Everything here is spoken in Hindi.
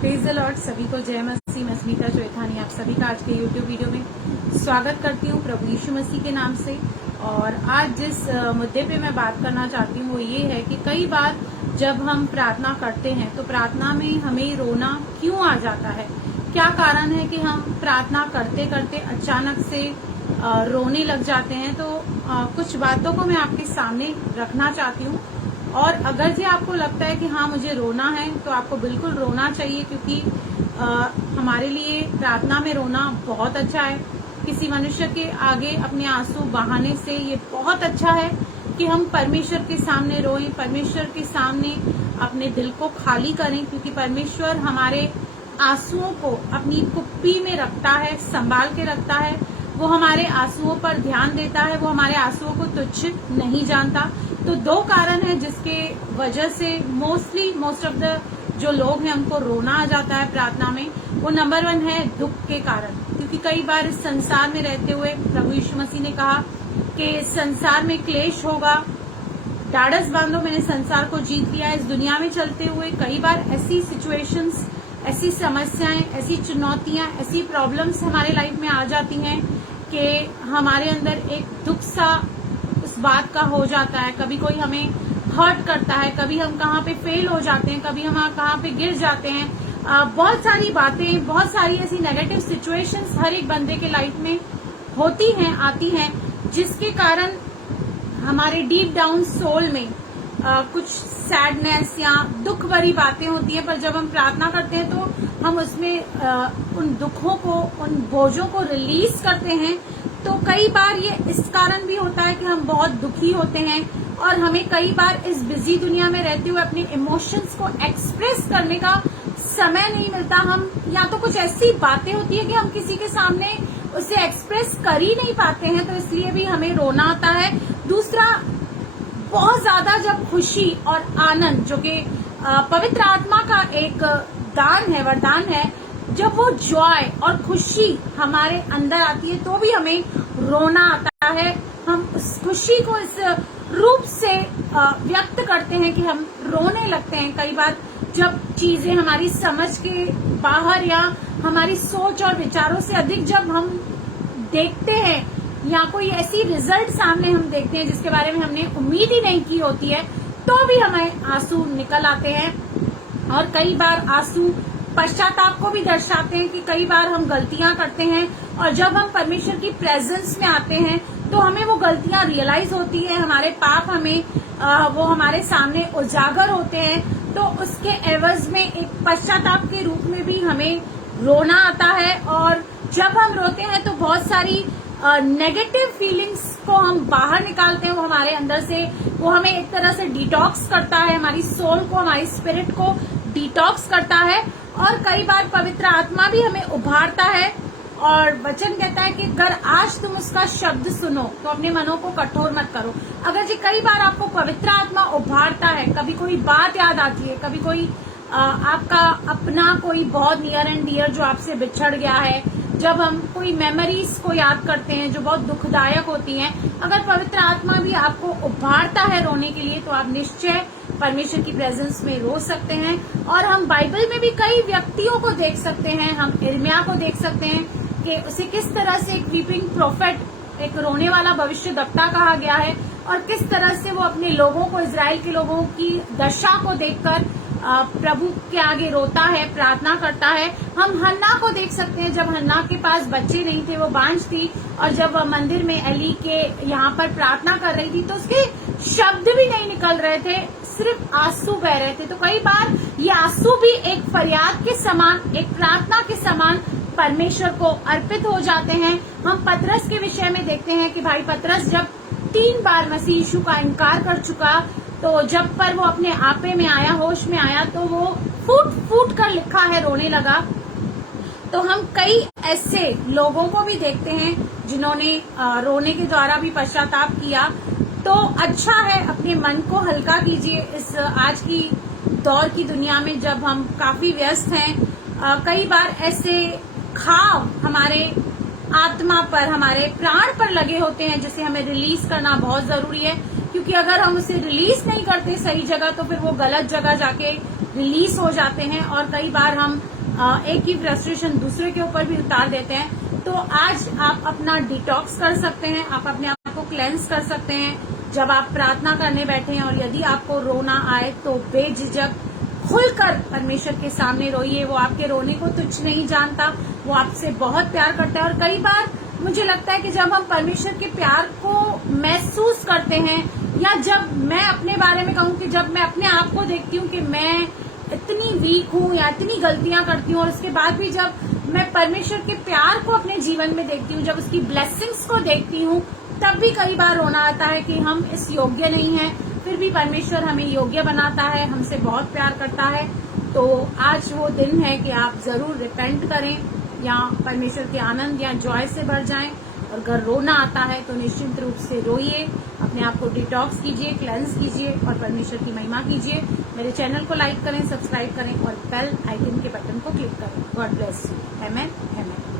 Praise the Lord. सभी को जय मसीह। मैं स्मिता चौथानी आप सभी का आज के यूट्यूब वीडियो में स्वागत करती हूँ प्रभु यीशु मसीह के नाम से। और आज जिस मुद्दे पे मैं बात करना चाहती हूँ वो ये है कि कई बार जब हम प्रार्थना करते हैं तो प्रार्थना में हमें रोना क्यों आ जाता है। क्या कारण है कि हम प्रार्थना करते करते अचानक से रोने लग जाते हैं। तो कुछ बातों को मैं आपके सामने रखना चाहती हूँ। और अगर जी आपको लगता है कि हाँ मुझे रोना है तो आपको बिल्कुल रोना चाहिए, क्योंकि हमारे लिए प्रार्थना में रोना बहुत अच्छा है। किसी मनुष्य के आगे अपने आंसू बहाने से ये बहुत अच्छा है कि हम परमेश्वर के सामने रोएं, परमेश्वर के सामने अपने दिल को खाली करें, क्योंकि परमेश्वर हमारे आंसुओं को अपनी कुप्पी में रखता है, संभाल के रखता है। वो हमारे आंसुओं पर ध्यान देता है, वो हमारे आंसुओं को तुच्छ नहीं जानता। तो दो कारण है जिसके वजह से मोस्ट ऑफ द जो लोग हैं उनको रोना आ जाता है प्रार्थना में। वो नंबर 1 है दुख के कारण, क्योंकि कई बार इस संसार में रहते हुए प्रभु यीशु मसीह ने कहा कि संसार में क्लेश होगा, ढाढ़स बांधो मैंने संसार को जीत लिया। इस दुनिया में चलते हुए कई बार ऐसी सिचुएशंस, ऐसी समस्याएं, ऐसी चुनौतियां, ऐसी प्रॉब्लम्स हमारे लाइफ में आ जाती हैं कि हमारे अंदर एक दुख सा उस बात का हो जाता है। कभी कोई हमें हर्ट करता है, कभी हम कहाँ पे फेल हो जाते हैं, कभी हम कहाँ पे गिर जाते हैं। बहुत सारी बातें, बहुत सारी ऐसी नेगेटिव सिचुएशंस हर एक बंदे के लाइफ में होती हैं, आती हैं, जिसके कारण हमारे डीप डाउन सोल में कुछ सैडनेस या दुख भरी बातें होती हैं। पर जब हम प्रार्थना करते हैं तो हम उसमें उन दुखों को, उन बोझों को रिलीज करते हैं। तो कई बार ये इस कारण भी होता है कि हम बहुत दुखी होते हैं और हमें कई बार इस बिजी दुनिया में रहते हुए अपने इमोशंस को एक्सप्रेस करने का समय नहीं मिलता। हम या तो कुछ ऐसी बातें होती है कि हम किसी के सामने उसे एक्सप्रेस कर ही नहीं पाते हैं, तो इसलिए भी हमें रोना आता है। दूसरा, बहुत ज्यादा जब खुशी और आनंद, जो कि पवित्र आत्मा का एक दान है, वरदान है, जब वो जॉय और खुशी हमारे अंदर आती है तो भी हमें रोना आता है। हम उस खुशी को इस रूप से व्यक्त करते हैं कि हम रोने लगते हैं। कई बार जब चीजें हमारी समझ के बाहर या हमारी सोच और विचारों से अधिक जब हम देखते हैं या कोई ऐसी रिजल्ट सामने हम देखते हैं जिसके बारे में हमने उम्मीद ही नहीं की होती है, तो भी हमें आंसू निकल आते हैं। और कई बार आंसू पश्चाताप को भी दर्शाते हैं कि कई बार हम गलतियां करते हैं और जब हम परमेश्वर की प्रेजेंस में आते हैं तो हमें वो गलतियां रियलाइज होती है, हमारे पाप हमें वो हमारे सामने उजागर होते हैं। तो उसके एवज में एक पश्चाताप के रूप में भी हमें रोना आता है। और जब हम रोते हैं तो बहुत सारी नेगेटिव फीलिंग्स को हम बाहर निकालते हैं, वो हमारे अंदर से, वो हमें एक तरह से डिटॉक्स करता है, हमारी सोल को, हमारी स्पिरिट को डिटॉक्स करता है। और कई बार पवित्र आत्मा भी हमें उभारता है। और वचन कहता है कि अगर आज तुम उसका शब्द सुनो तो अपने मनों को कठोर मत करो। अगर जी कई बार आपको पवित्र आत्मा उभारता है, कभी कोई बात याद आती है, कभी कोई आपका अपना कोई बहुत नियर एंड डियर जो आपसे बिछड़ गया है, जब हम कोई मेमोरीज को याद करते हैं जो बहुत दुखदायक होती हैं, अगर पवित्र आत्मा भी आपको उभारता है रोने के लिए तो आप निश्चय परमेश्वर की प्रेजेंस में रो सकते हैं। और हम बाइबल में भी कई व्यक्तियों को देख सकते हैं। हम इर्मिया को देख सकते हैं कि उसे किस तरह से एक वीपिंग प्रोफेट, एक रोने वाला भविष्यद्वक्ता कहा गया है, और किस तरह से वो अपने लोगों को, इजराइल के लोगों की दशा को देखकर प्रभु के आगे रोता है, प्रार्थना करता है। हम हन्ना को देख सकते हैं, जब हन्ना के पास बच्चे नहीं थे, वो बांझ थी, और जब वह मंदिर में एली के यहाँ पर प्रार्थना कर रही थी तो उसके शब्द भी नहीं निकल रहे थे, सिर्फ आंसू बह रहे थे। तो कई बार ये आंसू भी एक फरियाद के समान, एक प्रार्थना के समान परमेश्वर को अर्पित हो जाते हैं। हम पतरस के विषय में देखते हैं कि भाई पतरस जब 3 बार मसीह यीशु का इनकार कर चुका, तो जब पर वो अपने आपे में आया, होश में आया, तो वो फूट फूट कर लिखा है रोने लगा। तो हम कई ऐसे लोगों को भी देखते हैं जिन्होंने रोने के द्वारा भी पश्चाताप किया। तो अच्छा है, अपने मन को हल्का कीजिए इस आज की दौर की दुनिया में जब हम काफी व्यस्त हैं। कई बार ऐसे घाव हमारे आत्मा पर, हमारे प्राण पर लगे होते हैं जिसे हमें रिलीज करना बहुत जरूरी है, क्योंकि क्योंकि अगर हम उसे रिलीज नहीं करते सही जगह तो फिर वो गलत जगह जाके रिलीज हो जाते हैं और कई बार हम एक ही फ्रस्ट्रेशन दूसरे के ऊपर भी उतार देते हैं। तो आज आप अपना डिटॉक्स कर सकते हैं, आप अपने आप को क्लेंस कर सकते हैं। जब आप प्रार्थना करने बैठे हैं और यदि आपको रोना आए तो बेझिझक खुलकर परमेश्वर के सामने रोइए। वो आपके रोने को तुच्छ नहीं जानता, वो आपसे बहुत प्यार करता है। और कई बार मुझे लगता है कि जब हम परमेश्वर के प्यार को महसूस करते हैं, या जब मैं अपने बारे में कहूँ कि जब मैं अपने आप को देखती हूँ कि मैं इतनी वीक हूँ या इतनी गलतियां करती हूँ, और उसके बाद भी जब मैं परमेश्वर के प्यार को अपने जीवन में देखती हूँ, जब उसकी ब्लेसिंग्स को देखती हूँ, तब भी कई बार रोना आता है कि हम इस योग्य नहीं हैं। फिर भी परमेश्वर हमें योग्य बनाता है, हमसे बहुत प्यार करता है। तो आज वो दिन है कि आप जरूर रिपेंट करें या परमेश्वर के आनंद या जॉय से भर जाएं। और अगर रोना आता है तो निश्चित रूप से रोइए, अपने आप को डिटॉक्स कीजिए, क्लेंस कीजिए और परमेश्वर की महिमा कीजिए। मेरे चैनल को लाइक करें, सब्सक्राइब करें और बेल आइकन के बटन को क्लिक करें। God bless you. Amen, amen.